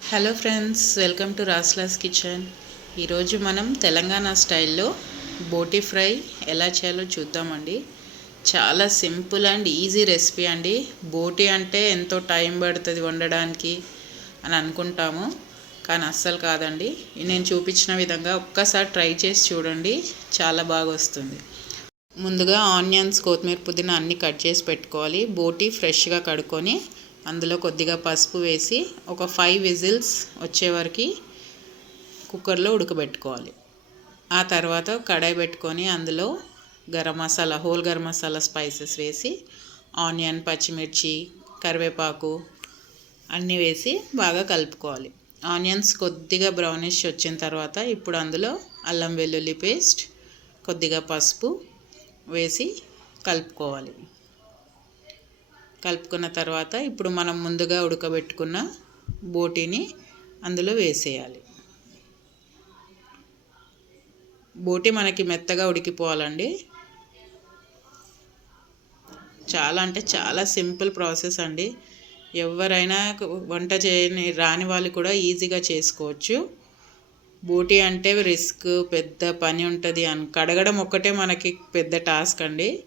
Hello friends welcome to రాస్లాస్ kitchen ఈరోజు మనం తెలంగాణ స్టైల్లో బోటీ ఫ్రై ఎలా చేయాలో చూద్దామండి. చాలా సింపుల్ అండ్ ఈజీ రెసిపీ అండి. బోటీ అంటే ఎంతో టైం పడుతుంది వండడానికి అని అనుకుంటాము కానీ అస్సలు కాదండి. నేను చూపించిన విధంగా ఒక్కసారి ట్రై చేసి చూడండి చాలా బాగా వస్తుంది. ముందుగా ఆనియన్స్ కొత్తిమీర పుదీనా అన్నీ కట్ చేసి పెట్టుకోవాలి. బోటీ ఫ్రెష్గా కడుక్కొని అందులో కొద్దిగా పసుపు వేసి ఒక ఫైవ్ విజిల్స్ వచ్చే వరకు కుక్కర్లో ఉడకబెట్టుకోవాలి. ఆ తర్వాత కడాయి పెట్టుకొని అందులో గరం మసాలా హోల్ గరం మసాలా స్పైసెస్ వేసి ఆనియన్ పచ్చిమిర్చి కరివేపాకు అన్నీ వేసి బాగా కలుపుకోవాలి. ఆనియన్స్ కొద్దిగా బ్రౌనిష్ వచ్చిన తర్వాత ఇప్పుడు అందులో అల్లం వెల్లుల్లి పేస్ట్ కొద్దిగా పసుపు వేసి కలుపుకోవాలి. కలుపుకున్న తర్వాత ఇప్పుడు మనం ముందుగా ఉడకబెట్టుకున్న బోటీని అందులో వేసేయాలి. బోటి మనకి మెత్తగా ఉడికిపోవాలండి. చాలా అంటే చాలా సింపుల్ ప్రాసెస్ అండి. ఎవరైనా వంట చేయని రాని వాళ్ళు కూడా ఈజీగా చేసుకోవచ్చు. బోటి అంటే రిస్క్ పెద్ద పని ఉంటుంది అని కడగడం ఒక్కటే మనకి పెద్ద టాస్క్ అండి.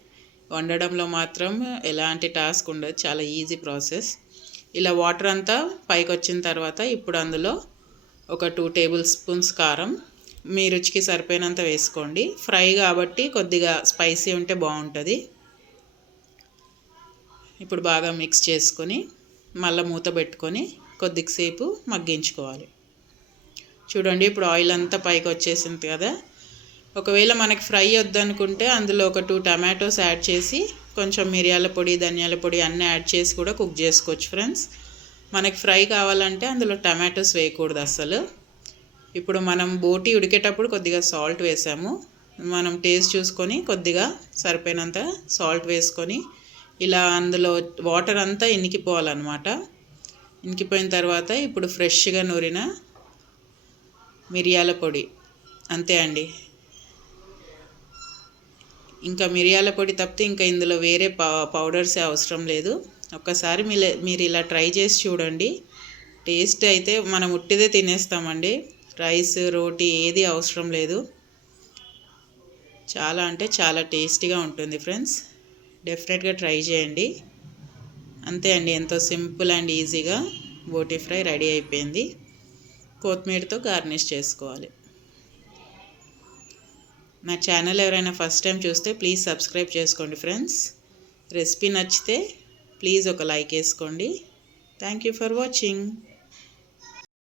వండడంలో మాత్రం ఎలాంటి టాస్క్ ఉండదు. చాలా ఈజీ ప్రాసెస్. ఇలా వాటర్ అంతా పైకి వచ్చిన తర్వాత ఇప్పుడు అందులో ఒక టూ టేబుల్ స్పూన్స్ కారం. మీ రుచికి సరిపోయినంత వేసుకోండి. ఫ్రై కాబట్టి కొద్దిగా స్పైసీ ఉంటే బాగుంటుంది. ఇప్పుడు బాగా మిక్స్ చేసుకొని మళ్ళీ మూత పెట్టుకొని కొద్దిసేపు మగ్గించుకోవాలి. చూడండి ఇప్పుడు ఆయిల్ అంతా పైకి వచ్చేసింది కదా. ఒకవేళ మనకి ఫ్రై వద్దనుకుంటే అందులో ఒక టూ టమాటోస్ యాడ్ చేసి కొంచెం మిరియాల పొడి ధనియాల పొడి అన్నీ యాడ్ చేసి కూడా కుక్ చేసుకోవచ్చు ఫ్రెండ్స్. మనకి ఫ్రై కావాలంటే అందులో టమాటోస్ వేయకూడదు అసలు ఇప్పుడు మనం బోటి ఉడికేటప్పుడు కొద్దిగా సాల్ట్ వేసాము. మనం టేస్ట్ చూసుకొని కొద్దిగా సరిపోయినంత సాల్ట్ వేసుకొని ఇలా అందులో వాటర్ అంతా ఇనికిపోవాలన్నమాట. ఇనికిపోయిన తర్వాత ఇప్పుడు ఫ్రెష్గా నూరిన మిరియాల పొడి. అంతే అండి. ఇంకా మిరియాల పొడి తప్పితే ఇంకా ఇందులో వేరే పౌడర్స్ అవసరం లేదు. ఒక్కసారి మీరు ఇలా ట్రై చేసి చూడండి. టేస్ట్ అయితే మనం ఉట్టిదే తినేస్తామండి. రైస్ రోటీ ఏది అవసరం లేదు. చాలా అంటే చాలా టేస్టీగా ఉంటుంది ఫ్రెండ్స్. డెఫినెట్గా ట్రై చేయండి. అంతే అండి ఎంతో సింపుల్ అండ్ ఈజీగా బోటీ ఫ్రై రెడీ అయిపోయింది. కొత్తిమీరతో గార్నిష్ చేసుకోవాలి. నా ఛానల్ ఎవరైనా ఫస్ట్ టైం చూస్తే ప్లీజ్ సబ్స్క్రైబ్ చేసుకోండి ఫ్రెండ్స్. రెసిపీ నచ్చితే ప్లీజ్ ఒక లైక్ వేసుకోండి. Thank you for watching